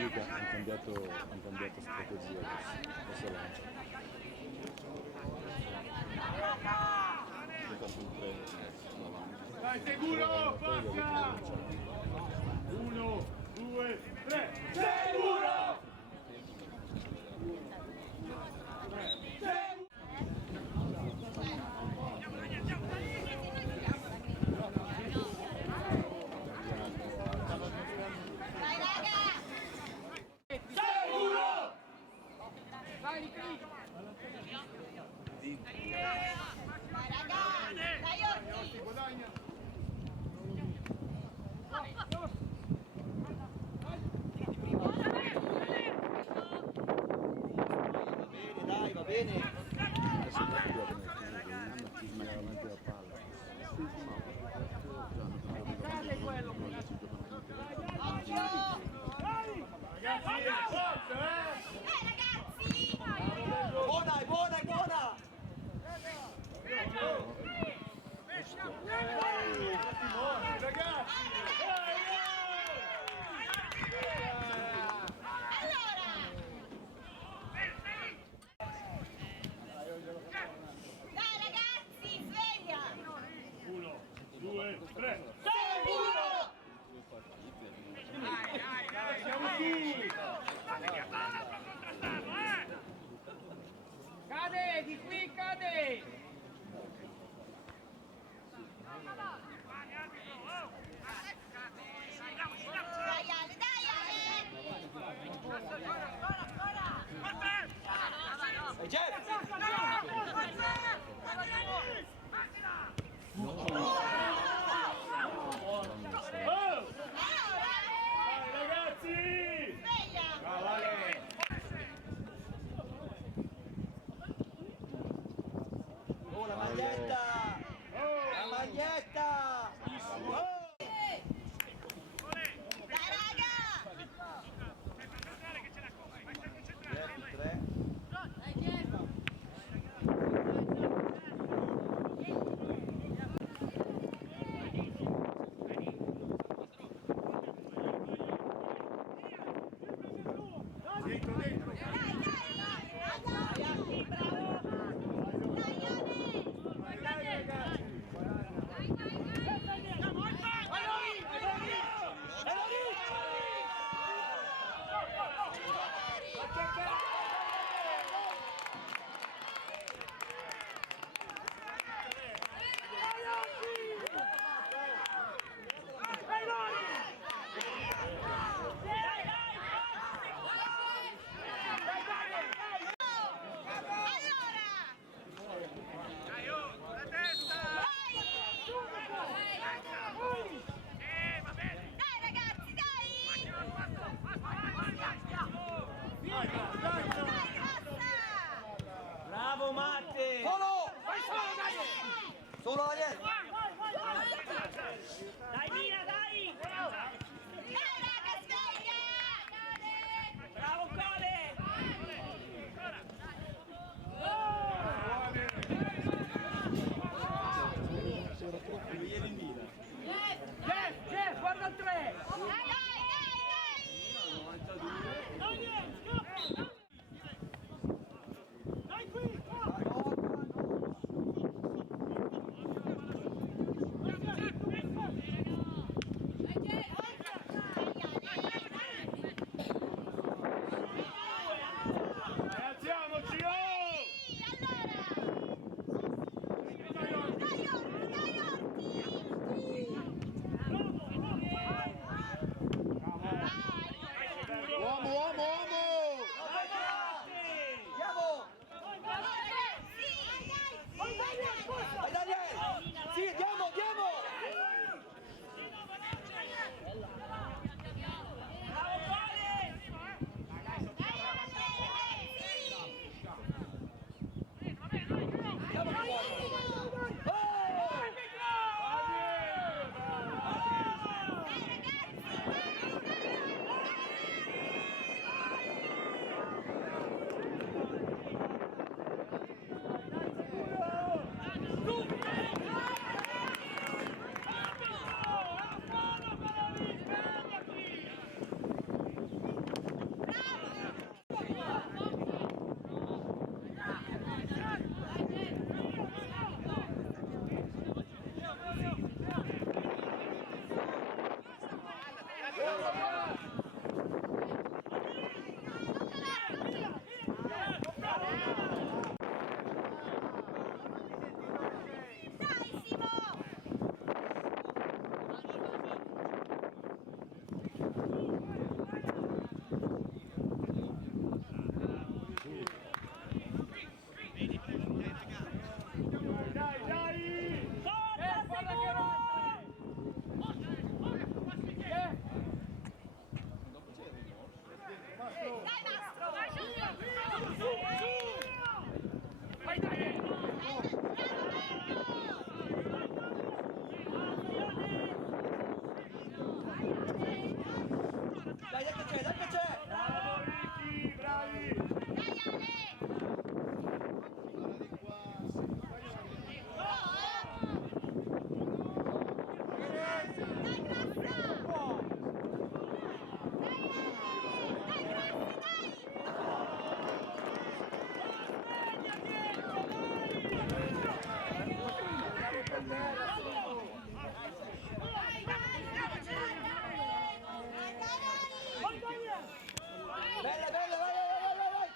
vedi che hanno cambiato strategia adesso lancia. Dai, sicuro, forza! 1, 2, 3, sicuro! Dai raga! Sicuro! Vai di qui! Dai raga! Dai Orti! Guadagna! Dai, va bene! Adesso ti smagliava avanti la palla. Ragazzi, forza, Ragazzi! Buona, è buona, è buona! Ragazzi! Allora! Dai ragazzi, sveglia! 1, 2, 3, Sicuro! siamo qui! Cade, di qui cade! Dai Ale, dai Ale! È Jeff! Oh! Dai, ragazzi! Sveglia! Bravo Ale! Oh, la maglietta! La maglietta! Oh! Dai raga! Jeff, 3. Dentro, dentro! Dai, dai! Bravo! Dai Ale! Dai, ragazzi! Allora! Dai, oh, la testa! Va bene! Dai ragazzi, dai! Vai, vai, vai, vai! Dai, Dai che c'è, dai che c'è! Bravo Ricky, bravi! Dai Ale! Dai Grassa! Buono! Dai Grassi, dai! Bella, bella, vai, vai, vai, vai, vai!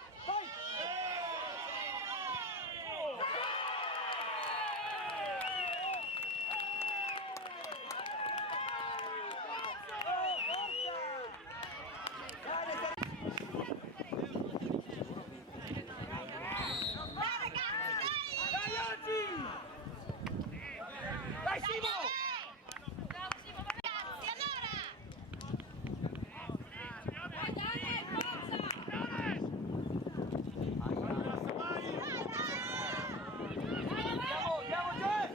Dai ragazzi, dai! Dai Ozzy! Dai Simo! Bravo Simo, ragazzi, allora! Dai, dai, forza! Dai, dai! Andiamo, andiamo Jeff!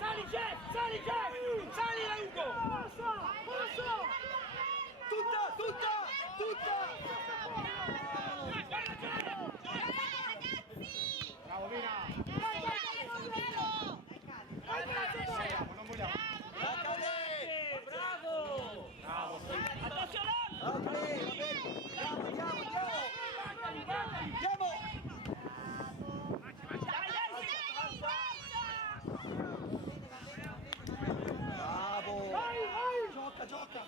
Sali Jeff! Sali Jeff! Sali Ugo! Tutta, tutta, tutta! Bravo Mina! Non vogliamo! Bravo! Addosso l'altro! Ok, va bene! Andiamo, andiamo, andiamo! Andiamo! Bravo! Gioca, gioca!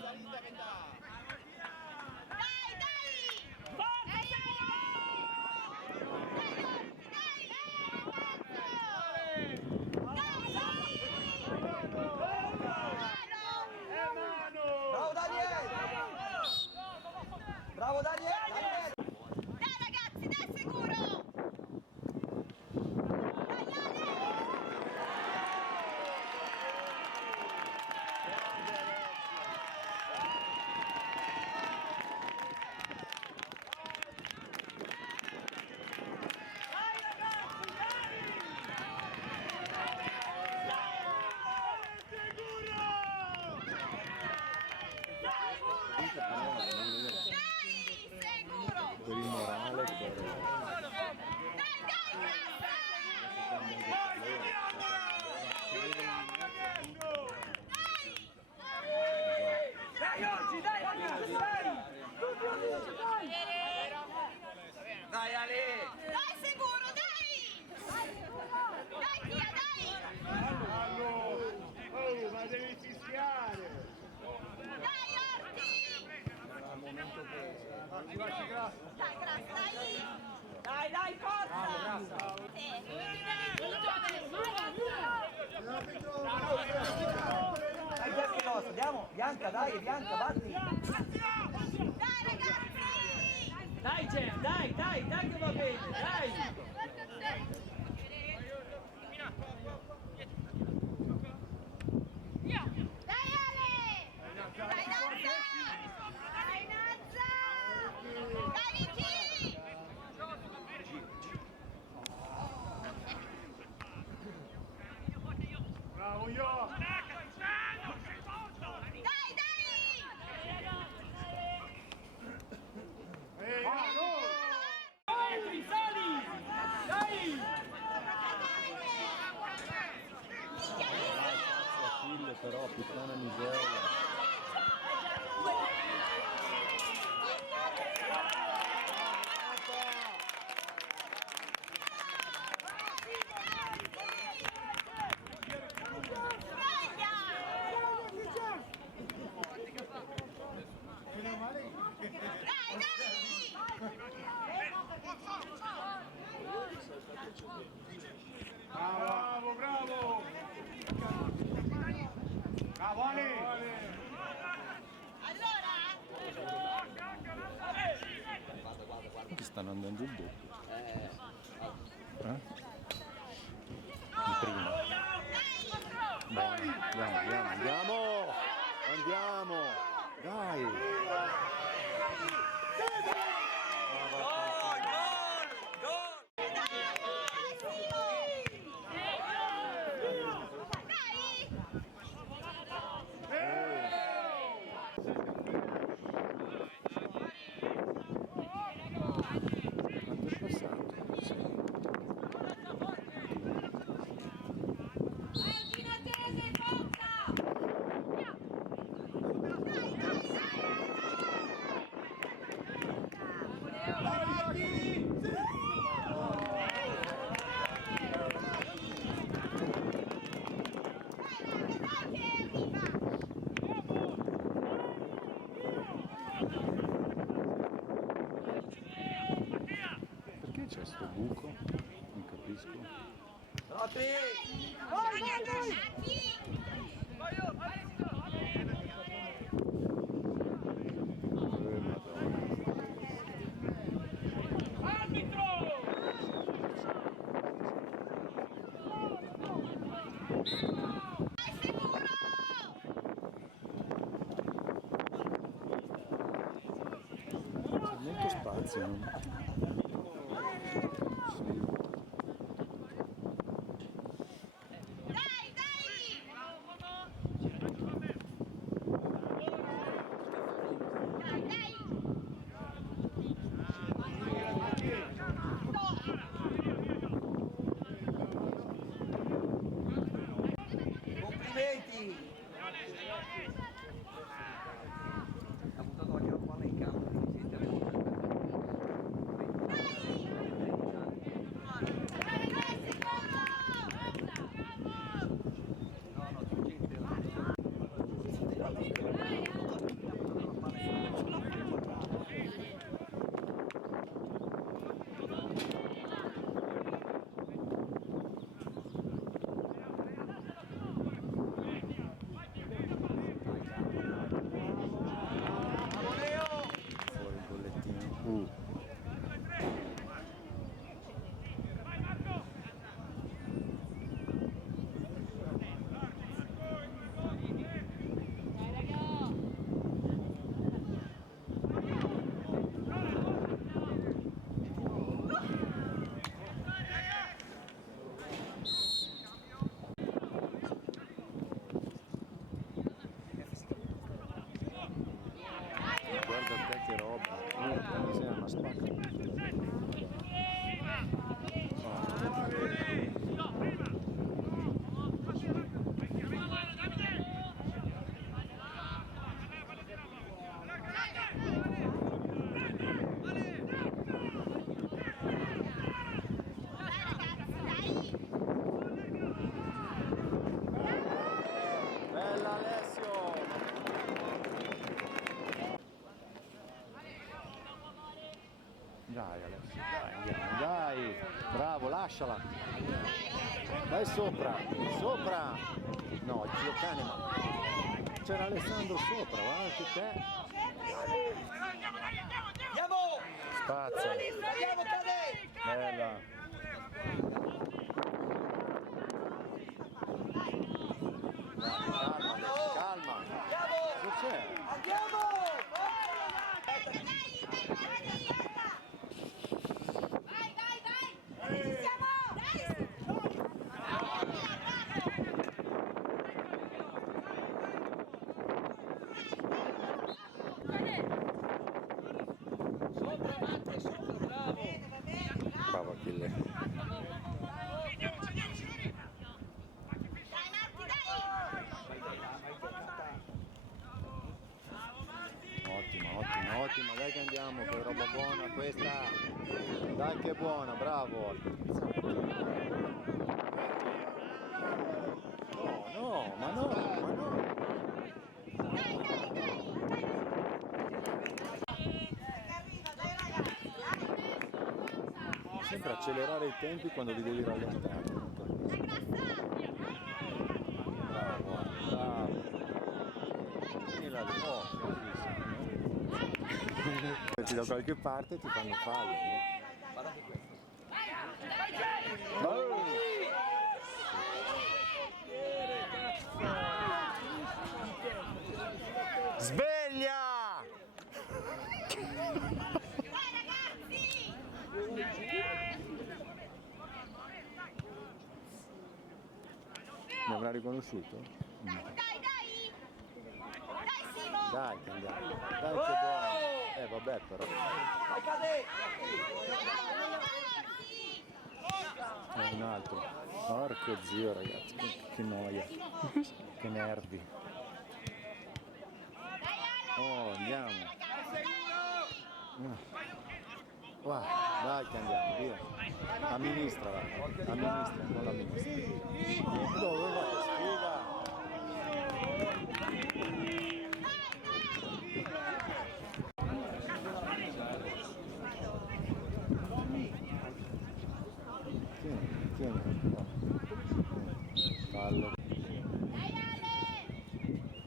Bravo Daniele! Bravo Daniele! Dai ragazzi, dai sicuro! Dai Ale! Dai, sicuro! Per il morale, per Dai, Dai oggi, dai ragazzi, dai! Tutti uniti, dai! Dai Ale! dai sicuro, dai! Dai Tia, dai! Oh, ma devi fischiare! Dai Orti! Ci lasci grasso! Dai Grassa, dai! Dai, dai, forza! Dai Jeff che cosa? Andiamo! Bianca, dai, Bianca, batti! Dai ragazzi! Dai Jeff, dai, dai, dai che va bene, dai! Dai Ale! Dai Nazza! Dai Nazza! Dai Ricky! Bravo io! Dai, dai! No! Entri, sali! Dai! Achille però, puttana miseria. stanno andando il doppio. Il primo. Andiamo! Dai! Perché c'è sto buco? Non capisco. C'è molto spazio, no? Complimenti! Ha buttato anche la palla in campo, quindi si sente Fuori il bollettino. Guarda te che roba. Mi sembra spacca. Bella Alessio! Dai Alessio, dai, andiamo, dai! Bravo, lasciala! Dai sopra! Sopra! No, zio cane, ma c'era Alessandro sopra, guarda che te! Andiamo! Spazza! Andiamo, Cadei! Bella! Calma! Che c'è? Andiamo! Bravo Achille. Ottima, dai che andiamo, che roba buona questa. Dai che buona, bravo. Ma no. Sempre accelerare i tempi quando li devi rallentare. Bravo. E la metti da qualche parte e ti fanno fallo. Guardate questo. Sveglia! Dai ragazzi! Mi avrà riconosciuto? Dai, dai, dai! Dai Simo! Dai che andiamo. Dai che buono. Vabbè però. Vai cade! Ragazzi! Un altro. Porco zio ragazzi, che noia. Che nervi. Oh, andiamo. Qua, dai che andiamo, via. Amministrala, amministra, non l'amministra. Dove vai? Sfiga! Tieni, qua. Fallo. Dai Ale!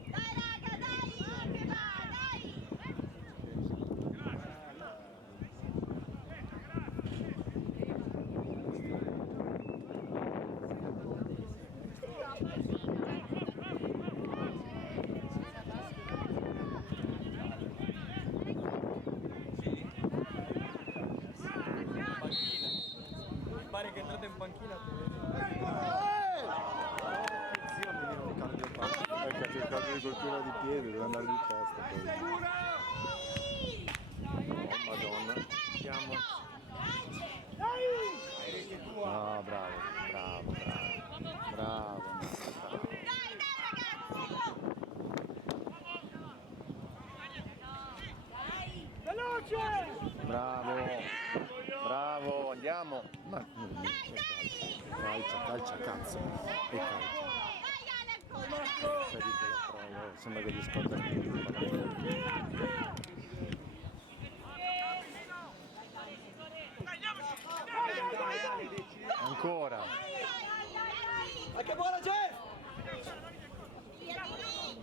Dai raga, dai! Che va, dai! Pare che entrate in panchina. Zio mi viene un cardiopato. Ecco che cambio di coltura di piede, deve andare di testa poi. Oh madonna. Andiamo. No, bravo, bravo, bravo. Bravo. Dai, dai ragazzi! Veloce! Bravo. Bravo, andiamo. Ma calcia, cazzo. E calcia. Dai Ale ancora! Dai! Pericolo, però, sembra che gli scotta il piede. Ancora. Ma che buona c'è! Via di lì!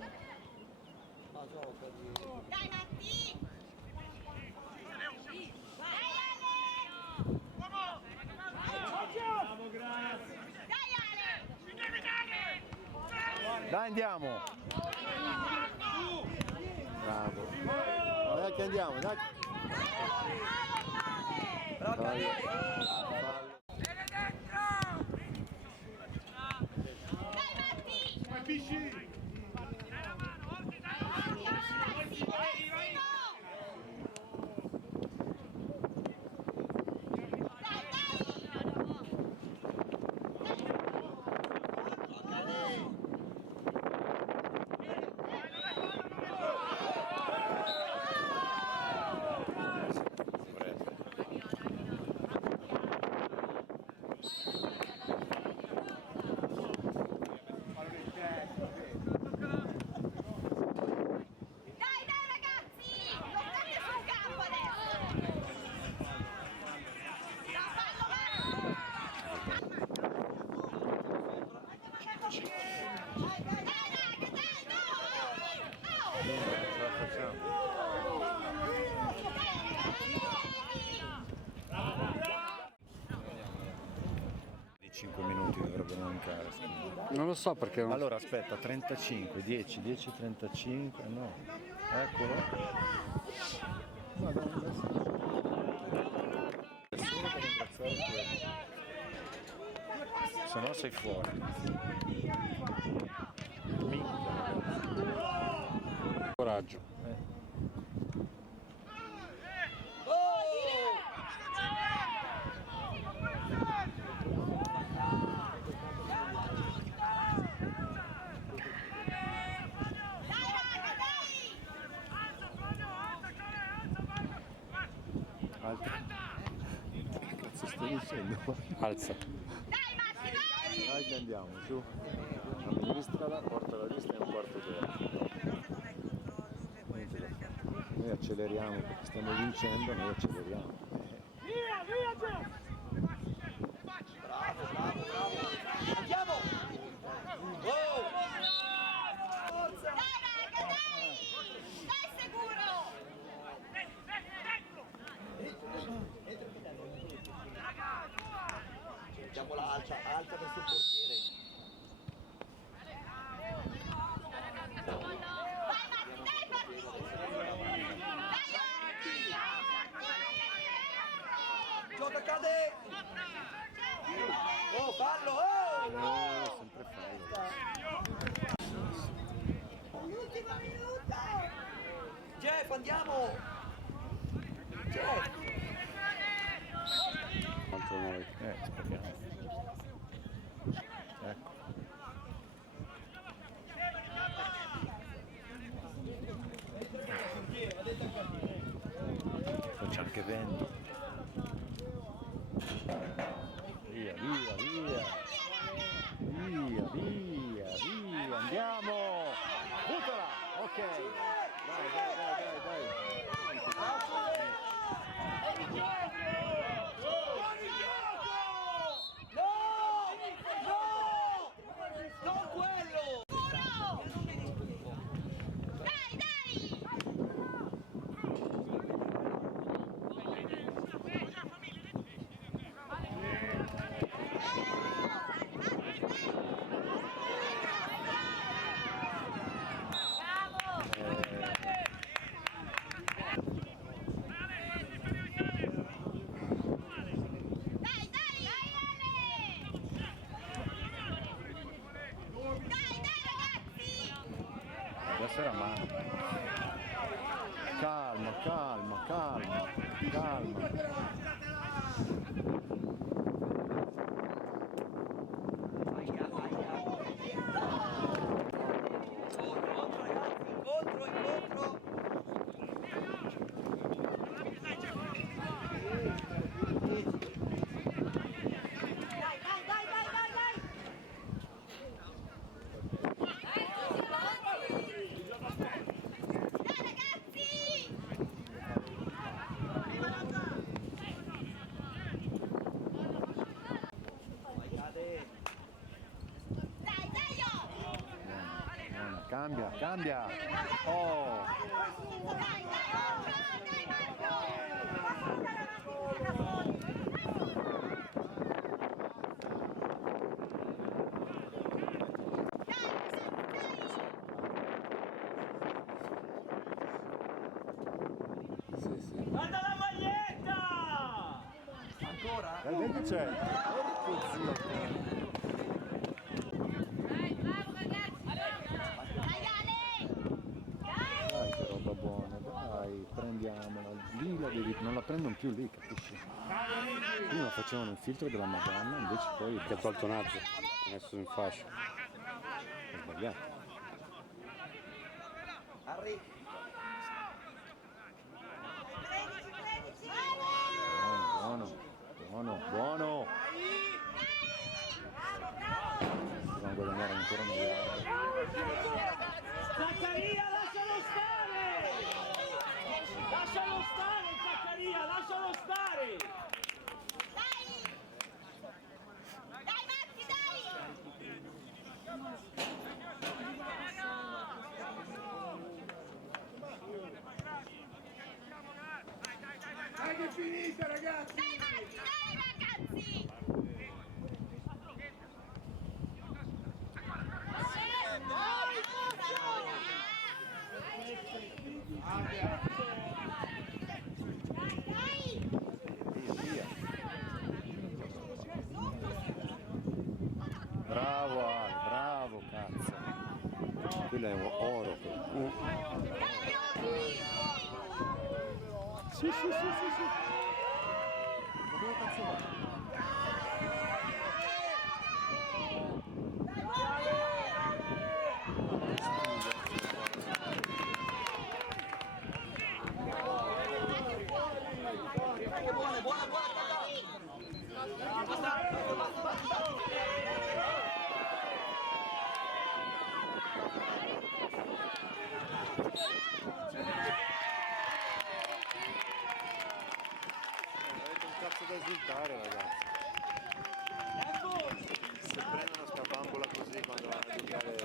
Dai Matti! Dai Ale! Dai Ale! Dai, andiamo. Bravo. Dai che andiamo, dai. Bravo Dai. Cade! Fallo. Dai Matti! Capisci? Dai Simo! Dai, dai ragazzi! Non state sul campo adesso! Dai, fallo Marco! Dai raga, dai, no! Ce la facciamo. Di 5 minuti dovrebbero mancare. Non lo so perché non... Allora aspetta, 35, 10, 10, 35, no. Eccolo. Madonna. Nessuno che ringraziare quello. Se no sei fuori. coraggio. Dai raga, dai! Altra. Che cazzo stai dicendo? Alza. Dai Matti, dai! Dai che andiamo, su. Amministrala, porta la lista e un quarto d'ora. Noi acceleriamo perché stiamo vincendo, noi acceleriamo. Via, via Jeff! Andiamo! Oh! Dai raga, dai! Dai sicuro! spinta verso il portiere. Gioca, cade! Oh, fallo! Oh! Sempre fallo. L'ultimo minuto! Jeff, andiamo! Jeff! Altro noi. Speriamo. Ecco. Poi c'è anche vento. Via, via, via. Via, via, via. Andiamo. Buttala. Ok. Dai, dai, dai, dai, dai. Non quello! Dai, dai! Dai, dai! Dai, dai ragazzi! Adesso era mano. Calma, calma, calma, calma. Incontro, incontro! Dai, dai, dai, dai, dai, dai! Dai ragazzi! Cade! Dai, dai, oh! Cambia, cambia. Oh, Dai, dai, dai, Marco! sì, sì. Guarda la maglietta! Ancora? Vedi che c'è? Porco zio. Dai, bravo ragazzi! Dai, Ale! Dai! Dai, che roba buona, dai, prendiamola. Lì la devi, non la prendono più lì, capisci? Prima facevano il filtro della Madonna, invece poi Che ha tolto Nazzo. Ha messo in fascia. è sbagliato. Harry! 13, 13! Buono, buono, buono. Bravo, bravo! Dobbiamo guadagnare ancora un miliardo. Zaccaria, lascialo stare! Lascialo stare, Zaccaria, lascialo stare! Dai! Dai, Maxi, dai! Dai che è finita ragazzi! Dai, Maxi, dai, ragazzi! Dai, Via, via. Bravo Ale, bravo cazzo. Quello è oro. dai, Rossi! Sì, sì, sì, sì, sì. Ma dove cazzo va? Buona, buona, buona! Avete un cazzo da esultare ragazzi. Se prendono sta bambola così quando vanno a giocare